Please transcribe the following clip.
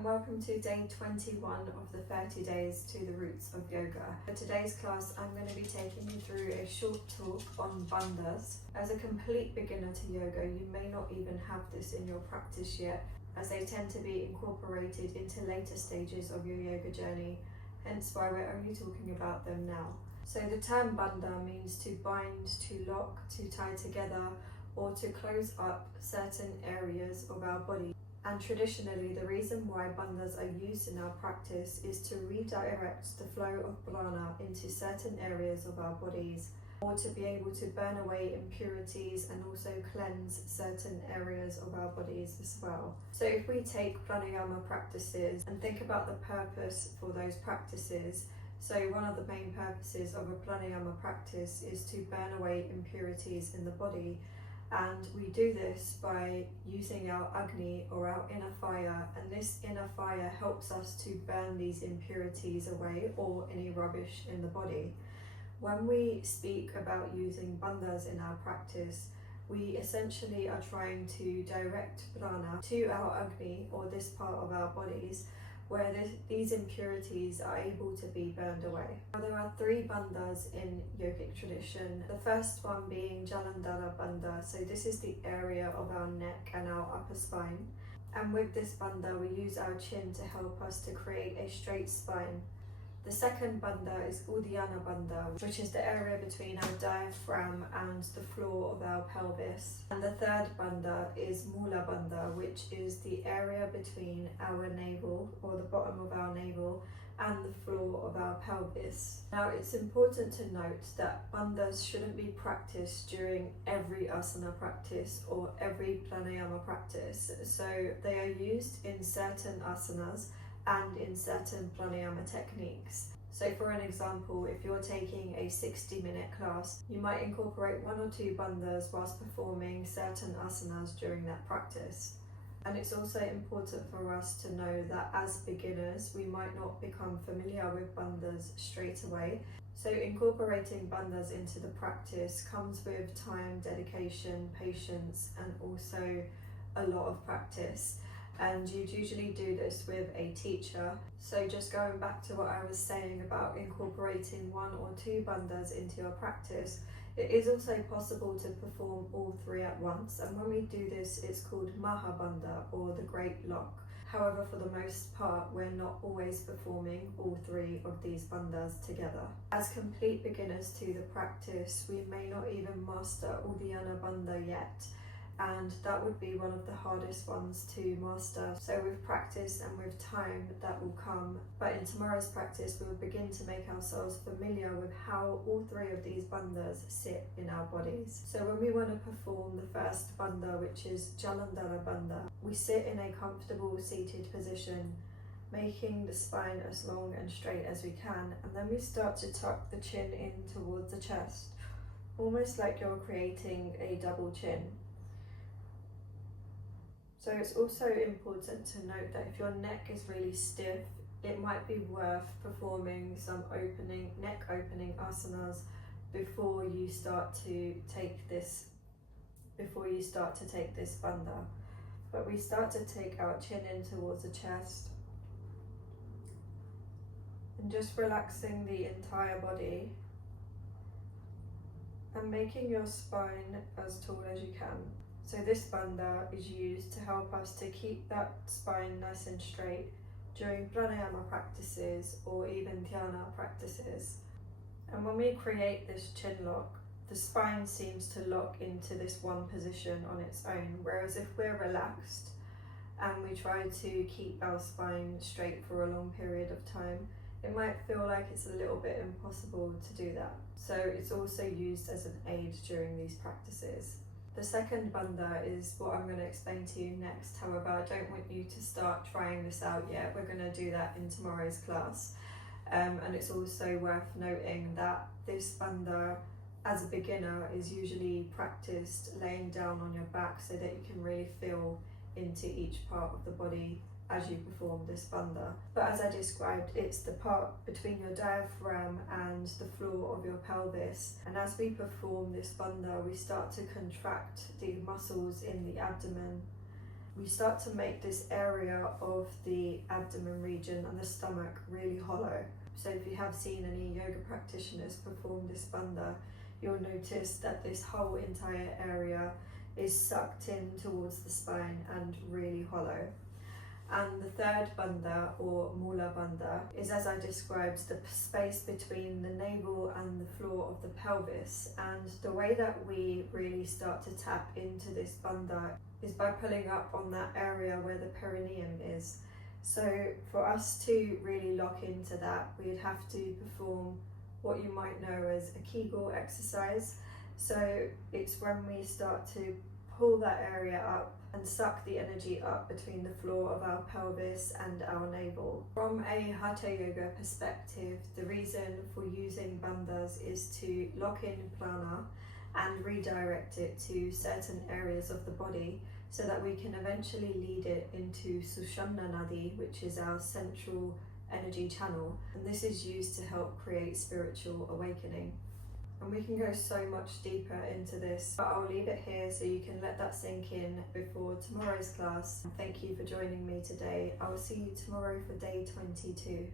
and welcome to day 21 of the 30 days to the roots of yoga. For today's class, I'm going to be taking you through a short talk on bandhas. As a complete beginner to yoga, you may not even have this in your practice yet, as they tend to be incorporated into later stages of your yoga journey, hence why we're only talking about them now. So the term bandha means to bind, to lock, to tie together, or to close up certain areas of our body. And traditionally, the reason why bandhas are used in our practice is to redirect the flow of prana into certain areas of our bodies, or to be able to burn away impurities and also cleanse certain areas of our bodies as well. So if we take pranayama practices and think about the purpose for those practices, so one of the main purposes of a pranayama practice is to burn away impurities in the body. And we do this by using our Agni, or our inner fire, and this inner fire helps us to burn these impurities away or any rubbish in the body. When we speak about using bandhas in our practice, we essentially are trying to direct prana to our Agni, or this part of our bodies, where these impurities are able to be burned away. Now, there are three bandhas in yogic tradition. The first one being Jalandhara bandha. So this is the area of our neck and our upper spine. And with this bandha, we use our chin to help us to create a straight spine. The second bandha is Uddiyana bandha, which is the area between our diaphragm and the floor of our pelvis. And the third bandha is Mula bandha, which is the area between our navel, or the bottom of our navel, and the floor of our pelvis. Now, it's important to note that bandhas shouldn't be practiced during every asana practice or every pranayama practice. So they are used in certain asanas and in certain pranayama techniques. So for an example, if you're taking a 60-minute class, you might incorporate one or two bandhas whilst performing certain asanas during that practice. And it's also important for us to know that as beginners, we might not become familiar with bandhas straight away. So incorporating bandhas into the practice comes with time, dedication, patience, and also a lot of practice. And you'd usually do this with a teacher. So just going back to what I was saying about incorporating one or two bandhas into your practice, it is also possible to perform all three at once. And when we do this, it's called Mahabandha, or the Great Lock. However, for the most part, we're not always performing all three of these bandhas together. As complete beginners to the practice, we may not even master Uddiyana bandha yet. And that would be one of the hardest ones to master. So with practice and with time, that will come. But in tomorrow's practice, we will begin to make ourselves familiar with how all three of these bandhas sit in our bodies. So when we want to perform the first bandha, which is Jalandhara bandha, we sit in a comfortable seated position, making the spine as long and straight as we can. And then we start to tuck the chin in towards the chest, almost like you're creating a double chin. So it's also important to note that if your neck is really stiff, it might be worth performing some neck opening asanas before you start to take this bandha. But we start to take our chin in towards the chest and just relaxing the entire body and making your spine as tall as you can. So this bandha is used to help us to keep that spine nice and straight during pranayama practices or even dhyana practices. And when we create this chin lock, the spine seems to lock into this one position on its own, whereas if we're relaxed and we try to keep our spine straight for a long period of time, it might feel like it's a little bit impossible to do that. So it's also used as an aid during these practices. The second bandha is what I'm going to explain to you next. However, I don't want you to start trying this out yet. We're going to do that in tomorrow's class. And it's also worth noting that this bandha, as a beginner, is usually practiced laying down on your back so that you can really feel into each part of the body as you perform this bandha. But as I described, it's the part between your diaphragm and the floor of your pelvis. And as we perform this bandha, we start to contract the muscles in the abdomen. we start to make this area of the abdomen region and the stomach really hollow. So if you have seen any yoga practitioners perform this bandha, you'll notice that this whole entire area is sucked in towards the spine and really hollow. And the third bandha, or mula bandha, is, as I described, the space between the navel and the floor of the pelvis. And the way that we really start to tap into this bandha is by pulling up on that area where the perineum is. So for us to really lock into that, we'd have to perform what you might know as a Kegel exercise. So it's when we start to pull that area up and suck the energy up between the floor of our pelvis and our navel. From a hatha yoga perspective, the reason for using bandhas is to lock in prana and redirect it to certain areas of the body so that we can eventually lead it into Sushumna Nadi, which is our central energy channel. And this is used to help create spiritual awakening. And we can go so much deeper into this, but I'll leave it here so you can let that sink in before tomorrow's class. Thank you for joining me today. I will see you tomorrow for day 22.